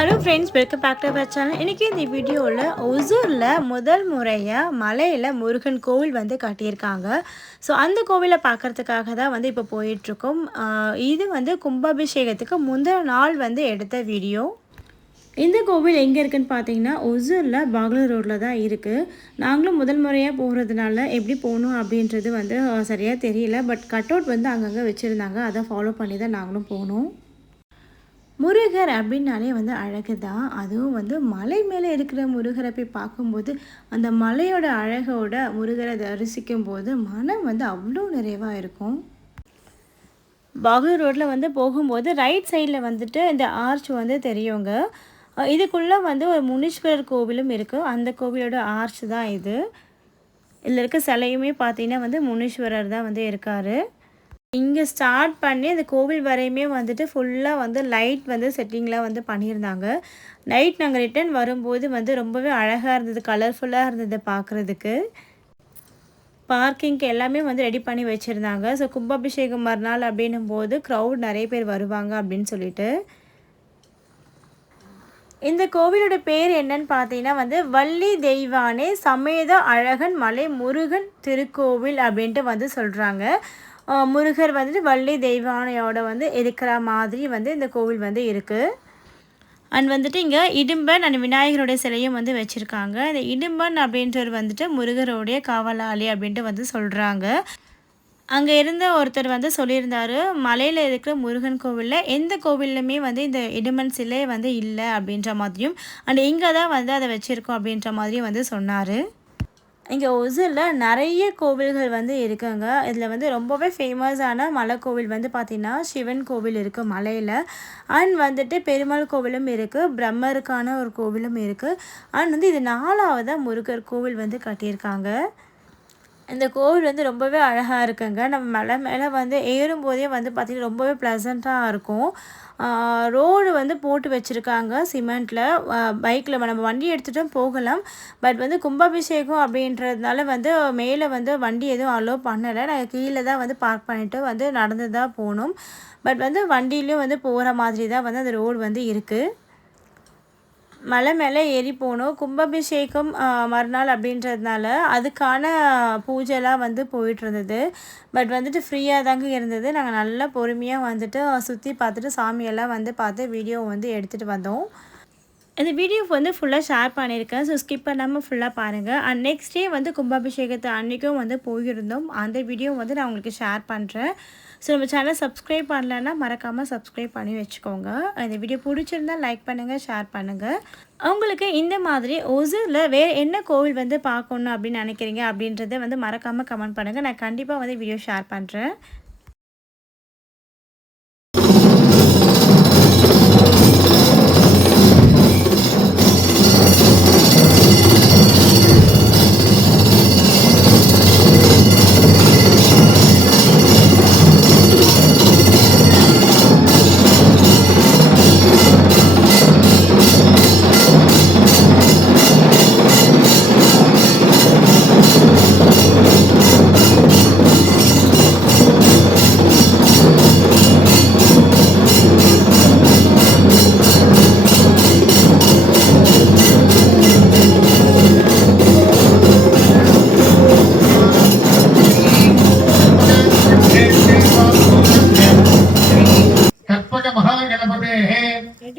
Hello friends, welcome back to our channel. இன்றைக்கி இந்த வீடியோவில் ஒசூரில் முதல் முறையாக மலையில் முருகன் கோவில் வந்து கட்டியிருக்காங்க. ஸோ அந்த கோவிலை பார்க்குறதுக்காக தான் வந்து இப்போ போயிட்டுருக்கோம். இது வந்து கும்பாபிஷேகத்துக்கு முந்தின நாள் வந்து எடுத்த வீடியோ. இந்த கோவில் எங்கே இருக்குதுன்னு பார்த்தீங்கன்னா ஒசூரில் பாகலூர் ரோட்டில் தான் இருக்குது. நாங்களும் முதல் முறையாக போகிறதுனால எப்படி போகணும் அப்படின்றது வந்து சரியாக தெரியல. பட் கட் அவுட் வந்து அங்கங்கே வச்சுருந்தாங்க, அதை ஃபாலோ பண்ணி தான் நாங்களும் போனோம். முருகர் அப்படின்னாலே வந்து அழகு தான். அதுவும் வந்து மலை மேலே இருக்கிற முருகரை போய் பார்க்கும்போது அந்த மலையோட அழகோட முருகரை தரிசிக்கும் போது மனம் வந்து அவ்வளோ நிறைவாக இருக்கும். பாகூர் ரோட்டில் வந்து போகும்போது ரைட் சைடில் வந்துட்டு இந்த ஆர்ச் வந்து தெரியுங்க. இதுக்குள்ளே வந்து ஒரு முனீஸ்வரர் கோவிலும் இருக்குது. அந்த கோவிலோட ஆர்ச் தான் இது. இதில் இருக்க சிலையுமே பார்த்திங்கன்னா வந்து முனீஸ்வரர் தான் வந்து இருக்கார். இங்கே ஸ்டார்ட் பண்ணி அந்த கோவில் வரையுமே வந்துட்டு ஃபுல்லாக வந்து லைட் வந்து செட்டிங்லாம் வந்து பண்ணியிருந்தாங்க. நைட் நாங்கள் ரிட்டர்ன் வரும்போது வந்து ரொம்பவே அழகாக இருந்தது, கலர்ஃபுல்லாக இருந்தது பார்க்குறதுக்கு. பார்க்கிங்க்கு எல்லாமே வந்து ரெடி பண்ணி வச்சுருந்தாங்க. ஸோ கும்பாபிஷேகம் மறுநாள் அப்படின்னும் போது க்ரௌட் நிறைய பேர் வருவாங்க அப்படின்னு சொல்லிட்டு. இந்த கோவிலோட பேர் என்னன்னு பார்த்தீங்கன்னா வந்து வள்ளி தெய்வானே சமேத அழகன் மலை முருகன் திருக்கோவில் அப்படின்ட்டு வந்து சொல்கிறாங்க. முருகர் வந்துட்டு வள்ளி தெய்வானையோட வந்து இருக்கிற மாதிரி வந்து இந்த கோவில் வந்து இருக்குது. அண்ட் வந்துட்டு இங்கே இடும்பன் அண்ட் விநாயகருடைய சிலையும் வந்து வச்சுருக்காங்க. இந்த இடும்பன் அப்படின்றவர் வந்துட்டு முருகருடைய காவலாளி அப்படின்ட்டு வந்து சொல்கிறாங்க. அங்கே இருந்த ஒருத்தர் வந்து சொல்லியிருந்தார், மலையில் இருக்கிற முருகன் கோவிலில் எந்த கோவில்லையுமே வந்து இந்த இடும்பன் சிலை வந்து இல்லை அப்படின்ற மாதிரியும், அண்ட் இங்கே தான் வந்து அதை வச்சுருக்கோம் அப்படின்ற மாதிரியும் வந்து சொன்னார். இங்கே ஒசூரில் நிறைய கோவில்கள் வந்து இருக்குங்க. இதில் வந்து ரொம்பவே ஃபேமஸான மலை கோவில் வந்து பார்த்திங்கன்னா சிவன் கோவில் இருக்குது மலையில். அண்ட் வந்துட்டு பெருமாள் கோவிலும் இருக்குது, பிரம்மருக்கான ஒரு கோவிலும் இருக்குது. அண்ட் வந்து இது 4வது முருகர் கோவில் வந்து கட்டியிருக்காங்க. இந்த கோவில் வந்து ரொம்பவே அழகாக இருக்குங்க. நம்ம மலை மேலே வந்து ஏறும்போதே வந்து பார்த்திங்கன்னா ரொம்பவே ப்ளசண்ட்டாக இருக்கும். ரோடு வந்து போட்டு வச்சுருக்காங்க சிமெண்ட்டில். பைக்கில் நம்ம வண்டி எடுத்துகிட்டும் போகலாம். பட் வந்து கும்பாபிஷேகம் அப்படின்றதுனால வந்து மேலே வந்து வண்டி எதுவும் அலோவ் பண்ணலை. நாங்கள் கீழே தான் வந்து பார்க் பண்ணிவிட்டு வந்து நடந்து தான் போகணும். பட் வந்து வண்டியிலையும் வந்து போகிற மாதிரி தான் வந்து அந்த ரோடு வந்து இருக்குது. மலை மேலே ஏறி போகணும். கும்பாபிஷேகம் மறுநாள் அப்படின்றதுனால அதுக்கான பூஜைலாம் வந்து போயிட்டுருந்தது. பட் வந்துட்டு ஃப்ரீயாக தாங்க இருந்தது. நாங்கள் நல்லா பொறுமையாக வந்துட்டு சுற்றி பார்த்துட்டு சாமியெல்லாம் வந்து பார்த்து வீடியோ வந்து எடுத்துகிட்டு வந்தோம். இந்த வீடியோ வந்து ஃபுல்லாக ஷேர் பண்ணியிருக்கேன். ஸோ ஸ்கிப் பண்ணாமல் ஃபுல்லாக பாருங்கள். அண்ட் நெக்ஸ்ட் டே வந்து கும்பாபிஷேகத்தை அன்றைக்கும் வந்து போயிருந்தோம். அந்த வீடியோ வந்து நான் உங்களுக்கு ஷேர் பண்ணுறேன். ஸோ நம்ம சேனல் சப்ஸ்கிரைப் பண்ணலன்னா மறக்காமல் சப்ஸ்கிரைப் பண்ணி வச்சுக்கோங்க. இந்த வீடியோ பிடிச்சிருந்தால் லைக் பண்ணுங்கள், ஷேர் பண்ணுங்கள். அவங்களுக்கு இந்த மாதிரி ஒசூரில் வேறு என்ன கோவில் வந்து பார்க்கணும் அப்படின்னு நினைக்கிறீங்க அப்படின்றத வந்து மறக்காமல் கமெண்ட் பண்ணுங்கள். நான் கண்டிப்பாக வந்து வீடியோ ஷேர் பண்ணுறேன்.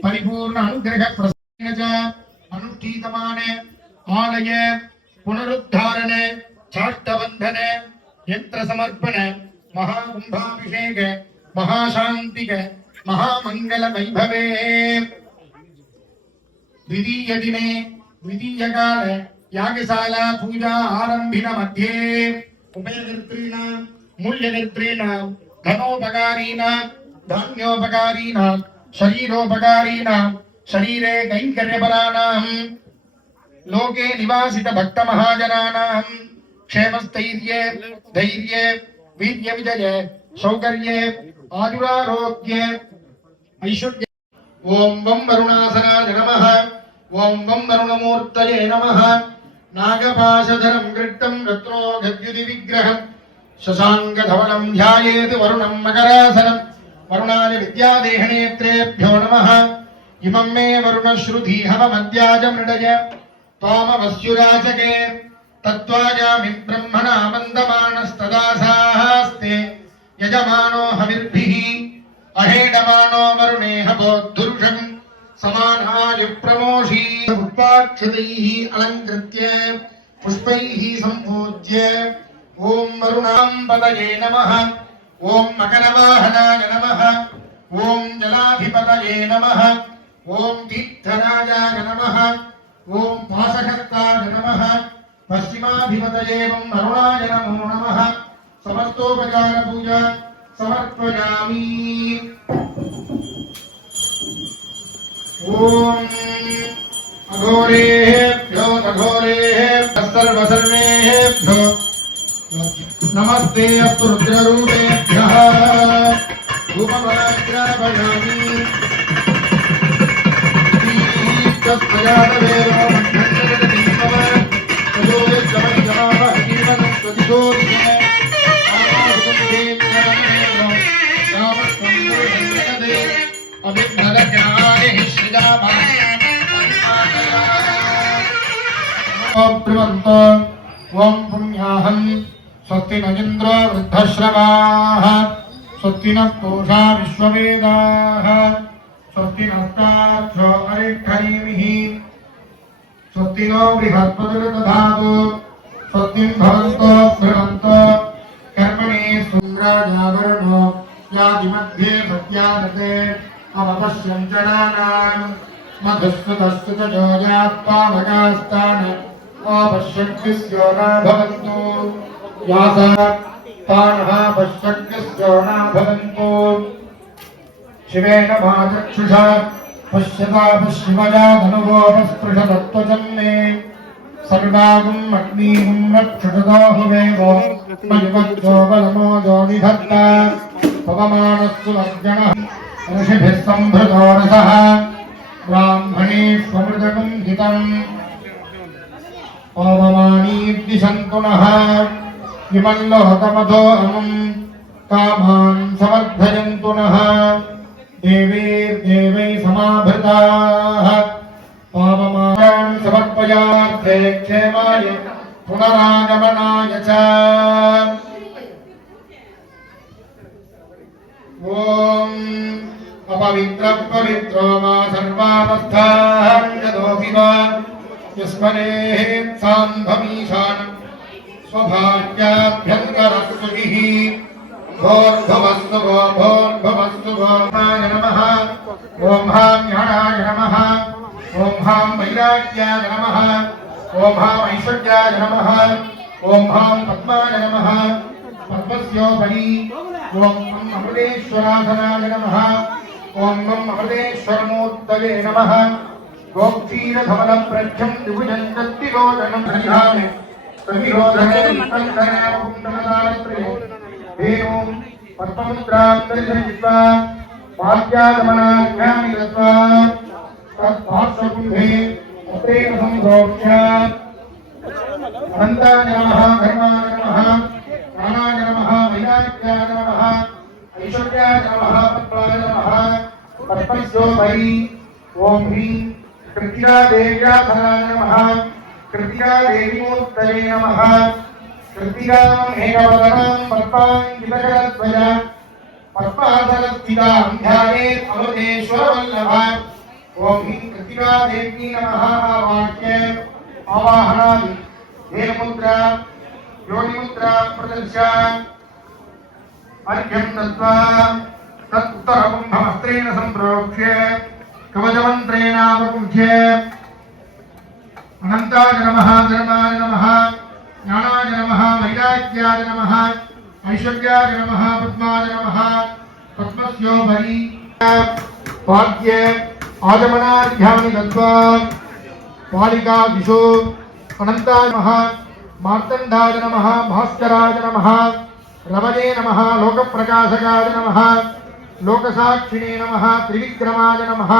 परिपूर्ण अनुग्रह प्रसन्न अनुष्ठीतमाने आलय पुनरुद्धारण चाष्टबंधन यंत्र समर्पण महाकुंभाभिषेक महाशांतिक महामंगल वैभवे द्वितीय दिने द्वितीय काल यागशाला पूजा आरंभिन मध्ये उभयकर्तॄणां मूल्यकर्तॄणां धनोपकारीणां धान्योपकारीणां शरीरोपकारीणां शरीरे कैंकर्यपराणां लोके निवासित भक्त महाजनानां क्षेमस्थैर्ये धैर्ये वीर्य विजय सौकर्ये आयुरारोग्य ऐश्वर्य। ओम वं वरुणासनाय नमः। ओम वं वरुणमूर्तये नमः। नागपाशधरं कृष्णं रत्नोघद्युति विग्रहं शशाङ्कधवलं ध्यायेत् वरुणं मकरासनं वरुणाय विद्यादेहनेत्रेभ्यो नमः। इमं मे वरुणश्रुधी हवमद्याज मृडय त्वामवस्युराचके तत्त्वाजामि ब्रह्मणा मन्दमानस्तदासास्ते यजमानो हविर्भिः अहेडमानो वरुणे हवोद्धुरुषम् समानायुप्रमोषी पुष्पाक्षतैः अलङ्कृत्य पुष्पैः सम्पूज्य ॐ वरुणाम्बदये नमः ॐ मकरवाहनाय नमः ॐ जलाधिपतये नमः ॐ तीर्थराजाय नमः ॐ पाशहस्ताय नमः पश्चिमाधिपतये ॐ वरुणाय नमो नमः समस्तोपचारपूजा समर्पयामि ॐ अघोरेभ्यो अघोरेभ्यः सर्वसर्वेभ्यो नमस्ते अस्तु रुद्ररूपेभ्यः धूपमाग्रापयामि दीप्तस्वजातवेदो मध्याह्नदीपव तजोजमयमाव जीवनं स्वदिशोदिने आमासुदेव्यमेव रामचन्द्रदे अभिज्ञानिः श्रीरामः प्रिवन्तो ॐ पुण्याहं स्वस्ति न इन्द्रो वृद्धश्रवाः स्वस्ति नः पूषा विश्ववेदाः स्वस्ति नस्ताक्षो अरिष्ठनेमिः स्वस्ति नो बृहस्पतिर्दधातु स्वस्ति भवन्तो बृहन्तो कर्मणि सुन्द्राजागरणो यादिमध्ये सत्यानते अवपश्यं जनानां मधुस्सुतस्तु च जोजात्पावकास्तान् अपश्यन्तिस्यो न भवन्तु यासा तानः पश्यन्तिस्यो न भवन्तु शिवेन माचक्षुषा पश्यता पश्चिमया धनुवोपस्पृशतत्त्वजन्मे सर्वागुम् अग्निगुम् रक्षुषदाहुवेगो मयुवज्जो बलमोजो विधत्त पवमानस्तु लज्जनः ऋषिभिः सम्भृतो रसः ब्राह्मणेष्वमृतकम् हितम् पवमानीर्दिशन्तु नः विमल्लोहतमथो अमुम् कामान् समर्थयन्तु नः देवैर्देवै समाभृताः पावमान् समर्पयार्थे क्षेमाय पुनरागमनाय च ॐ अपवित्रः पवित्रो मा सर्वावस्थां यदोऽपि वा यस्मनेः साम्भमीशानम् स्वभाग्याभ्यन्तरस्तुभिः भोर्भुवस्तु भो भोर्भुवस्तु भोर्माय नमः ॐ हां ज्ञानाय नमः ॐ हां वैराग्याय नमः ॐ हां ऐश्वर्याय नमः ॐ हां पद्माय नमः पद्मस्योपरि ॐ अमृतेश्वराधनाय नमः ॐ अमृतेश्वरमूर्तये नमः गोक्षीरधवलप्रच्छं द्विभुजं कत्तिरोदनं दधामि धेनुं पद्ममुद्रां दर्शयित्वा वाक्यागमनाभ्यां गत्वा तत्पार्श्वकुम्भे उत्रेण सम्प्रोक्ष्य अनन्ताय नमः धर्माय नमः प्राणाय नमः वैराग्याय नमः ऐश्वर्याय नमः पद्माय नमः पद्मस्योपरि ॐ ह्रीं कृतिकादेव्याधनाय नमः कृतिकादेवीमूर्तये नमः कृतिकाम् एकवदनां पद्माङ्गितकरद्वय पद्मासनस्थितां ध्यायेत् अमृतेश्वरवल्लभ ॐ ह्रीं कृतिकादेवी नमः आवाह्य आवाहनामि धेनुमुद्रा योनिमुद्रा प्रदर्श्य अर्घ्यं दत्त्वा तत्तरकुम्भमस्त्रेण सम्प्रोक्ष्य कवचमन्त्रेणावकुंह्य अनन्ताय नमः धर्माय नमः ज्ञानाय नमः वैराग्याय नमः ऐश्वर्याय नमः पद्माय नमः पद्मस्योपरि पाद्ये आगमनार्घ्यानि दत्त्वा बालिकादिषु अनन्ताय नमः मार्तण्डाय नमः भास्कराय नमः रवये नमः लोकप्रकाशकाय नमः लोकसाक्षिणे नमः त्रिविक्रमाय नमः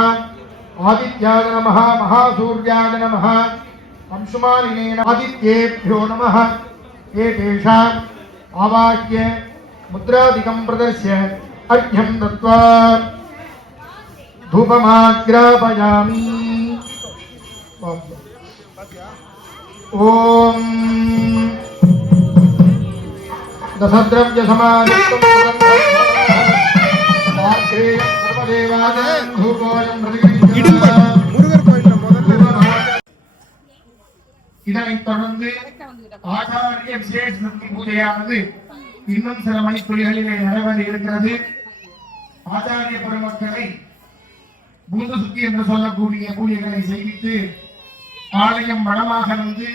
आदित्याय नमः महासूर्याय नमः अंशुमालिने आदित्येभ्यो नमः एतेषाम् आवाह्य मुद्रादिकं प्रदर्श्य अर्घ्यं दत्त्वा धूपमाग्रापयामि ॐ दशद्रव्यसमायुक्तं இதனைத் தொடர்ந்து ஆச்சாரிய விசேஷ பூஜையானது இன்னும் சில மணித்துளிகளிலே நடைபெற இருக்கிறது. ஆச்சாரிய பெருமக்களை பூத சுத்தி என்று சொல்லக்கூடிய பூஜைகளை செய்வித்து ஆலயம் வளமாக வந்து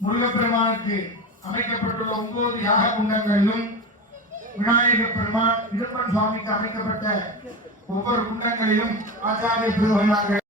முருகப்பெருமானுக்கு அமைக்கப்பட்டுள்ள 9 யாக குண்டங்களிலும் விநாயகர் பெருமான் இடும்பன் சுவாமிக்கு அமைக்கப்பட்ட ஒவ்வொரு குண்டங்களிலும் ஆச்சாரிய பெருமானார்கள்